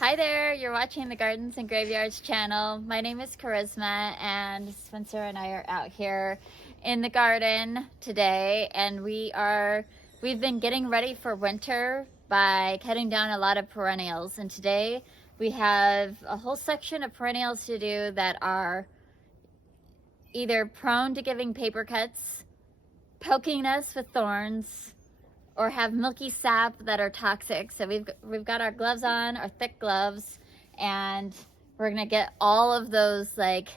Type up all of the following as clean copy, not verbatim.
Hi there, you're watching the Gardens and Graveyards channel. My name is Charisma and Spencer and I are out here in the garden today, and we've been getting ready for winter by cutting down a lot of perennials, and today we have a whole section of perennials to do that are either prone to giving paper cuts, poking us with thorns, or have milky sap that are toxic. So we've got our gloves on, our thick gloves, and we're gonna get all of those like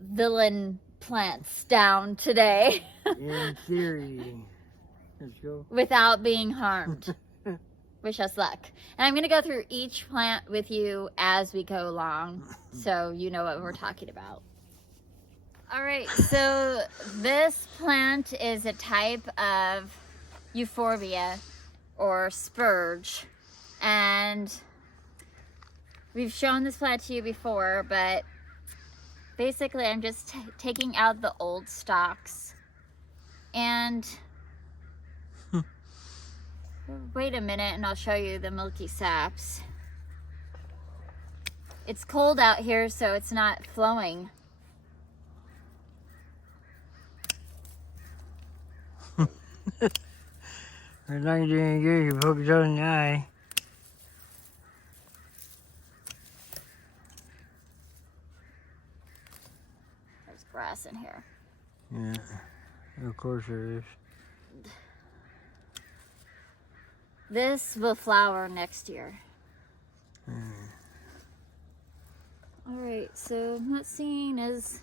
villain plants down today. In theory. Let's go. Without being harmed. Wish us luck. And I'm gonna go through each plant with you as we go along, so you know what we're talking about. All right, so this plant is a type of euphorbia or spurge, and we've shown this plant to you before, but basically I'm just taking out the old stalks. And wait a minute and I'll show you the milky saps. It's cold out here, so it's not flowing. It's not doing good. You poke it in the eye. There's grass in here. Yeah, of course there is. This will flower next year. All right, so I'm not seeing as...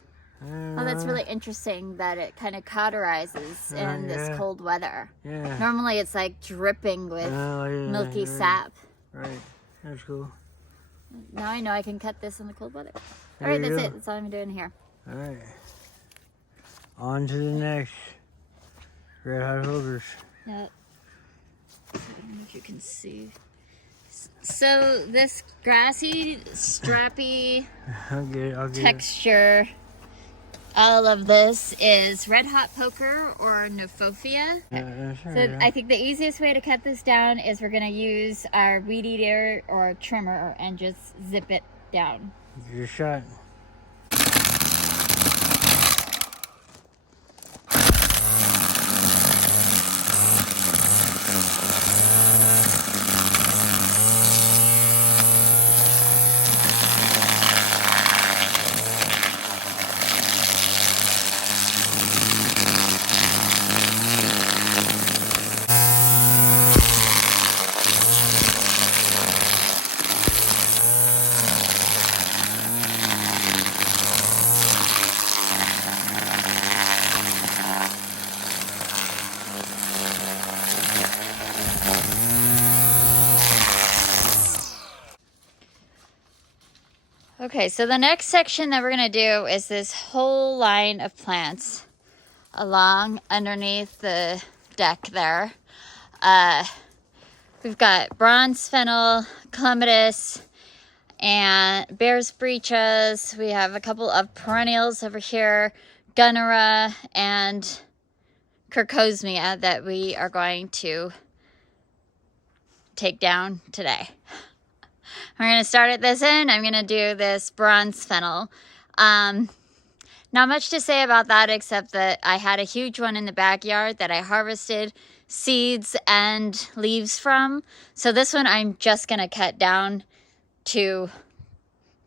Oh, that's really interesting that it kind of cauterizes in this cold weather. Yeah. Normally it's like dripping with milky sap. Right, that's cool. Now I know I can cut this in the cold weather. All right, that's it. That's all I'm doing here. All right. On to the next. Red hot hookers. Yep. I don't know if you can see. So this grassy, strappy I'll get texture, all of this is red hot poker or Nophophia. So I think the easiest way to cut this down is we're gonna use our weed eater or trimmer and just zip it down. Give it a shot. Okay, so the next section that we're gonna do is this whole line of plants along underneath the deck there. We've got bronze fennel, clematis, and bear's breeches. We have a couple of perennials over here, Gunnera and Kirkosmia that we are going to take down today. We're going to start at this end. I'm going to do this bronze fennel. Not much to say about that except that I had a huge one in the backyard that I harvested seeds and leaves from. So this one I'm just going to cut down to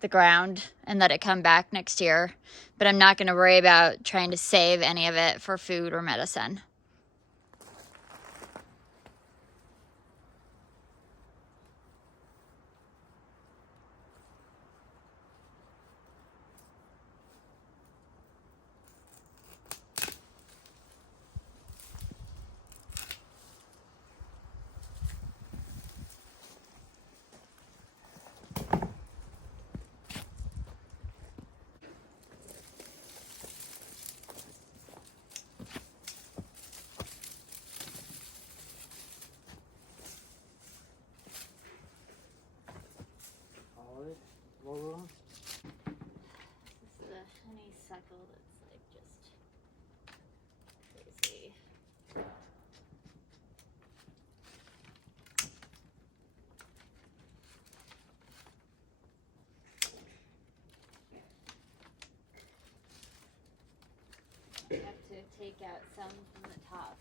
the ground and let it come back next year. But I'm not going to worry about trying to save any of it for food or medicine. take out some from the top.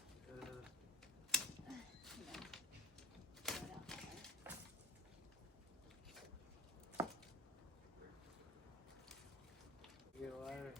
Get a ladder.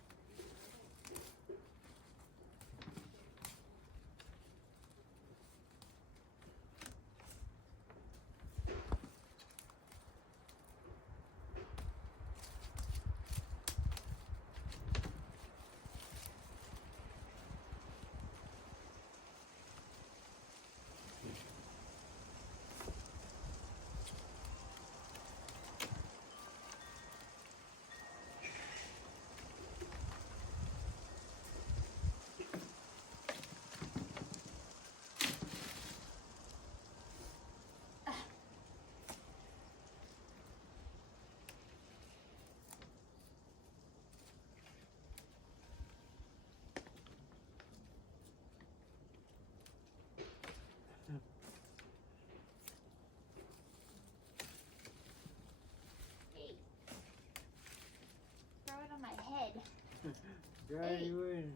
Drive you in.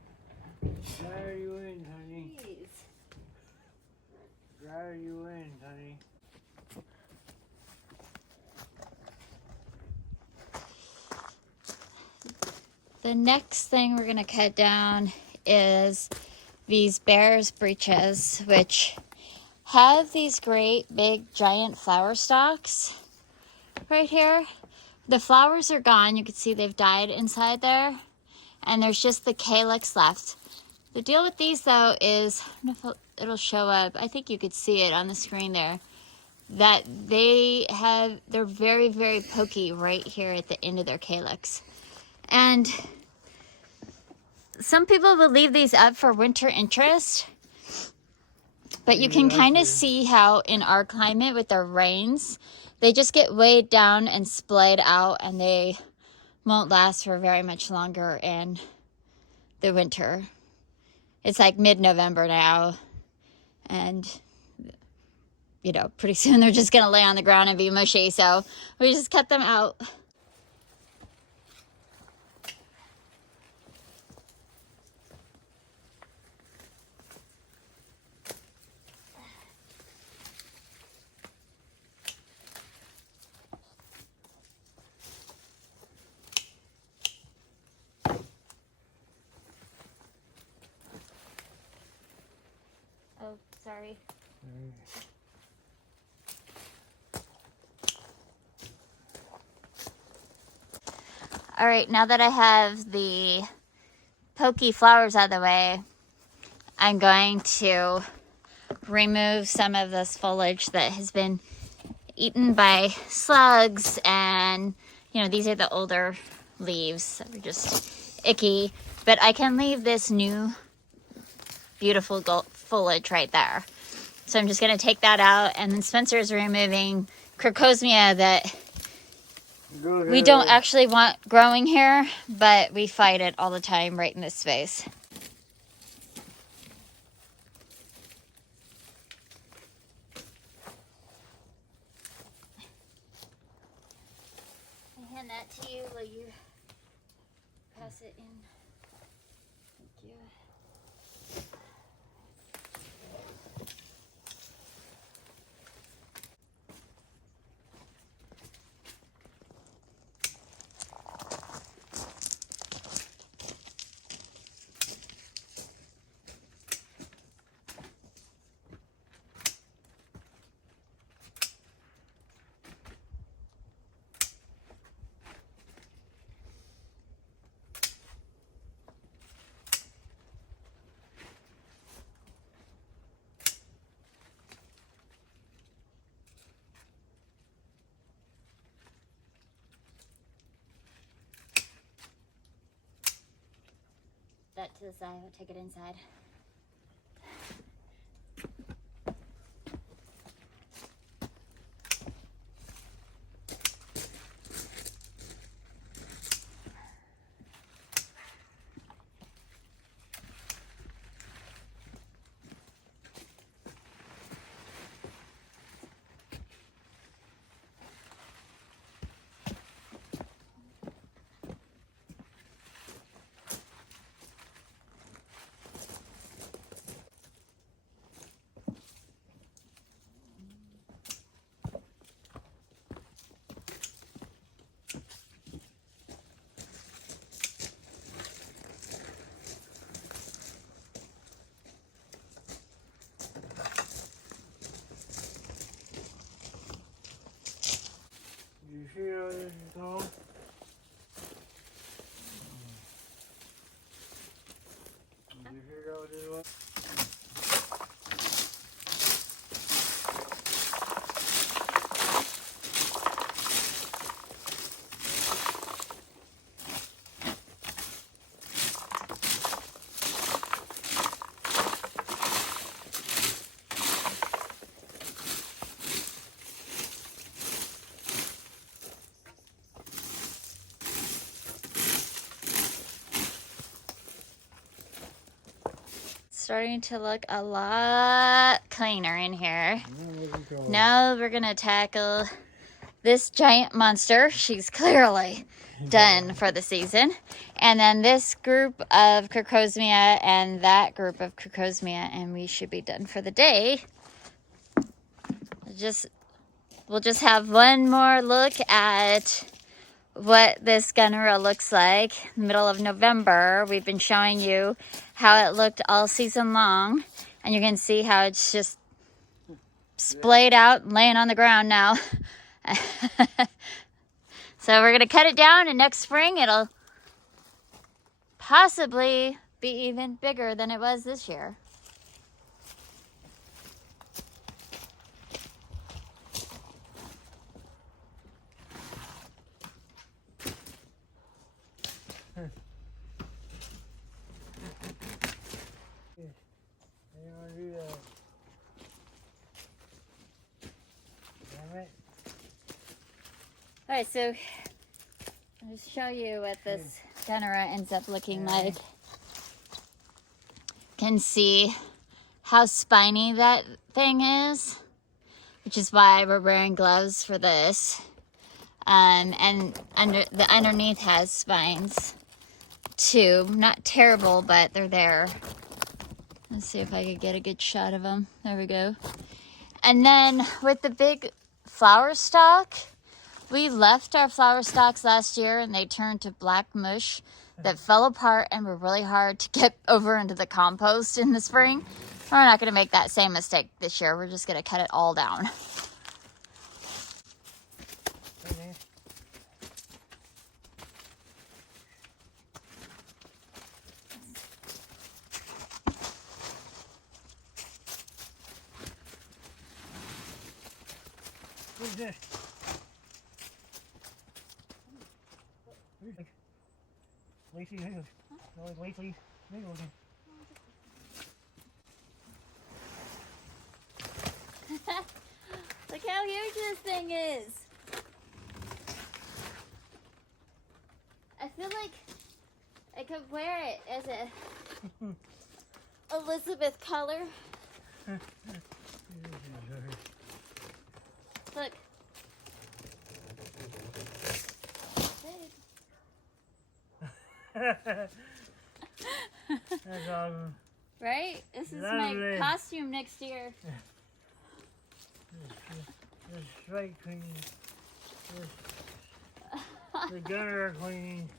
Drive you in, honey. Please. Drive you in, honey. The next thing we're gonna cut down is these bear's breeches, which have these great big giant flower stalks right here. The flowers are gone. You can see they've died inside there. And there's just the calyx left. The deal with these though is, I don't know if it'll show up, I think you could see it on the screen there, that they're very, very pokey right here at the end of their calyx. And some people will leave these up for winter interest, but you can kind of see how in our climate with the rains, they just get weighed down and splayed out, and they won't last for very much longer in the winter. It's like mid-November now, and you know, pretty soon they're just gonna lay on the ground and be mushy, so we just cut them out. Oh, sorry. All right, now that I have the pokey flowers out of the way, I'm going to remove some of this foliage that has been eaten by slugs, and you know, these are the older leaves that are just icky, but I can leave this new beautiful foliage right there. So I'm just going to take that out, and then Spencer is removing crocosmia that we don't actually want growing here, but we fight it all the time right in this space. I hand that to you. Will you pass it in? Thank you. That to the side, I'll take it inside. starting to look a lot cleaner in here. Now we're gonna tackle this giant monster. She's clearly done for the season. And then this group of Crocosmia and that group of Crocosmia, and we should be done for the day. We'll just have one more look at what this Gunnera looks like. Middle of November. We've been showing you how it looked all season long, and you can see how it's just splayed out and laying on the ground now. So we're gonna cut it down, and next spring it'll possibly be even bigger than it was this year. All right, so I'll just show you what this Gunnera ends up looking like. Can see how spiny that thing is, which is why we're wearing gloves for this. And underneath has spines too. Not terrible, but they're there. Let's see if I could get a good shot of them. There we go. And then with the big flower stalk, we left our flower stalks last year and they turned to black mush that fell apart and were really hard to get over into the compost in the spring. We're not going to make that same mistake this year. We're just going to cut it all down. What's this? Lacy noodles. No, it's lacy noodles. Look how huge this thing is. I feel like I could wear it as a Elizabeth color. Look. That's awesome. Right? This is Lovely. my costume next year. This straight cleaning. The Gunnera cleaning.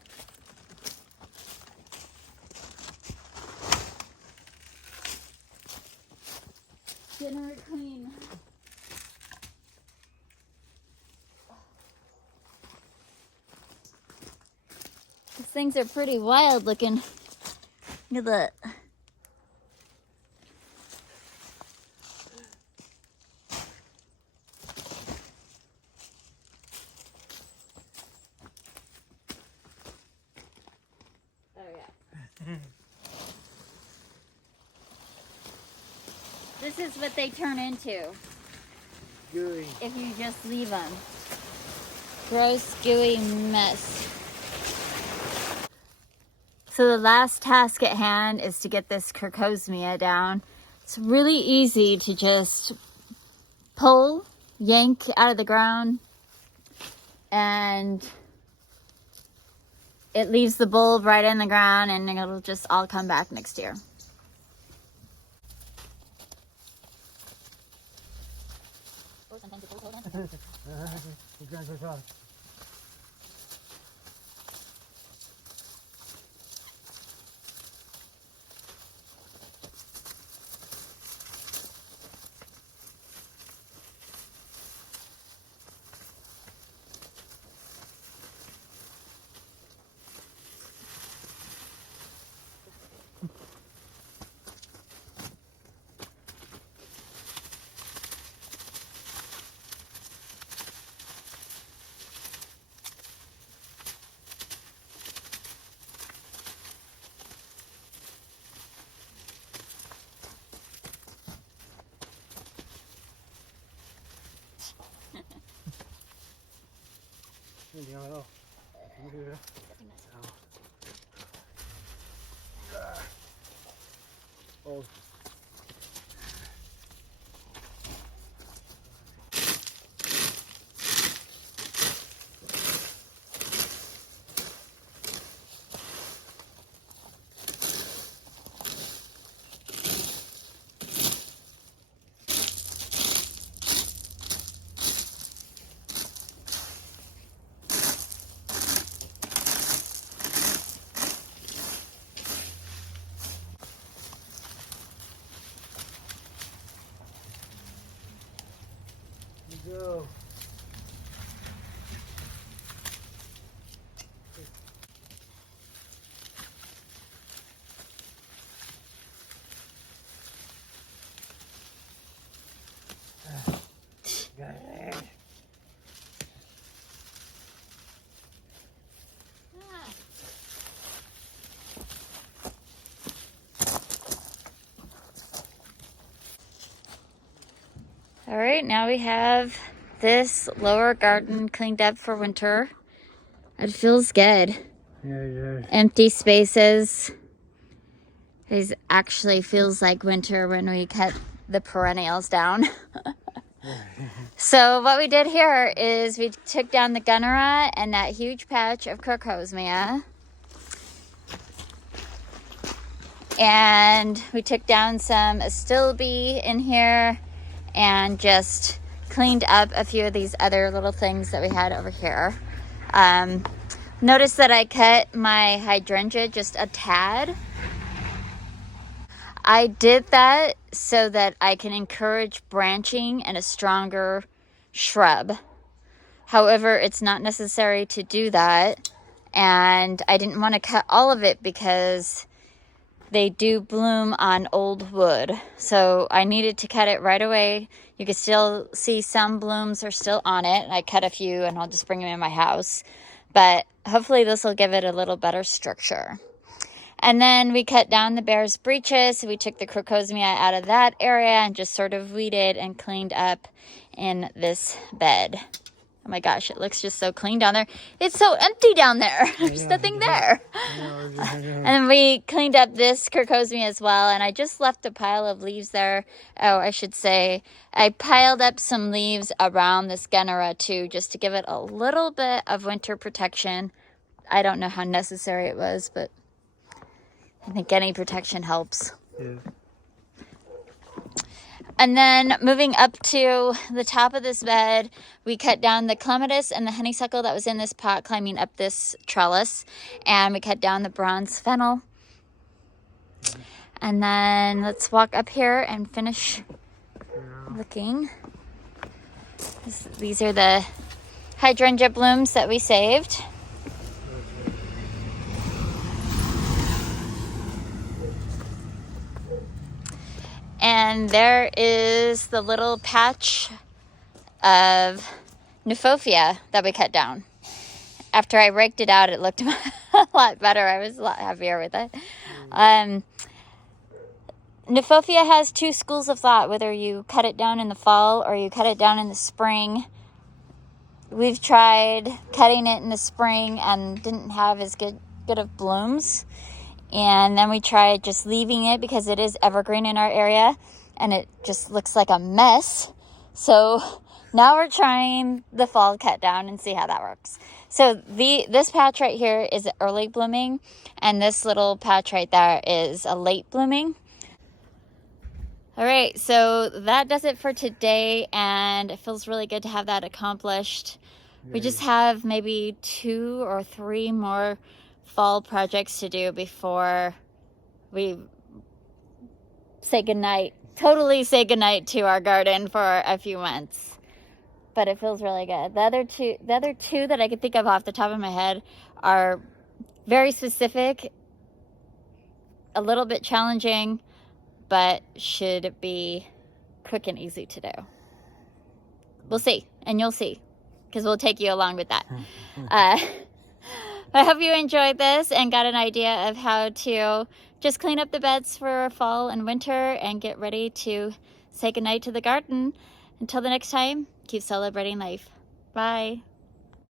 Gunnera clean. These things are pretty wild looking. Look at that. Oh yeah. This is what they turn into. Gooey. If you just leave them. Gross, gooey mess. So the last task at hand is to get this Crocosmia down. It's really easy to just pull, yank out of the ground, and it leaves the bulb right in the ground, and it'll just all come back next year. Oh. go. Got it. All right, now we have this lower garden cleaned up for winter. It feels good. Yeah, it does. Empty spaces. It actually feels like winter when we cut the perennials down. So what we did here is we took down the Gunnera and that huge patch of crocosmia. And we took down some astilbe in here and just cleaned up a few of these other little things that we had over here. Notice that I cut my hydrangea just a tad. I did that so that I can encourage branching and a stronger shrub. However, it's not necessary to do that. And I didn't want to cut all of it because they do bloom on old wood. So I needed to cut it right away. You can still see some blooms are still on it. I cut a few and I'll just bring them in my house. But hopefully this will give it a little better structure. And then we cut down the bear's breeches. We took the crocosmia out of that area and just sort of weeded and cleaned up in this bed. Oh my gosh, it looks just so clean down there. It's so empty down there. There's nothing there. And then we cleaned up this crocosmia as well. And I just left a pile of leaves there. Oh, I should say, I piled up some leaves around this Gunnera too, just to give it a little bit of winter protection. I don't know how necessary it was, but I think any protection helps. Yeah. And then moving up to the top of this bed, we cut down the clematis and the honeysuckle that was in this pot climbing up this trellis. And we cut down the bronze fennel. And then let's walk up here and finish looking. These are the hydrangea blooms that we saved. And there is the little patch of Nephofia that we cut down. After I raked it out, it looked a lot better. I was a lot happier with it. Nephofia has two schools of thought, whether you cut it down in the fall or you cut it down in the spring. We've tried cutting it in the spring and didn't have as good of blooms. And then we tried just leaving it because it is evergreen in our area and it just looks like a mess. So now we're trying the fall cut down and see how that works. So this patch right here is early blooming and this little patch right there is a late blooming. All right, so that does it for today and it feels really good to have that accomplished. We just have maybe 2 or 3 more fall projects to do before we say goodnight, totally say goodnight to our garden for a few months. But it feels really good. The other two that I could think of off the top of my head are very specific, a little bit challenging, but should be quick and easy to do. We'll see, and you'll see, because we'll take you along with that. I hope you enjoyed this and got an idea of how to just clean up the beds for fall and winter and get ready to say goodnight to the garden. Until the next time, keep celebrating life. Bye.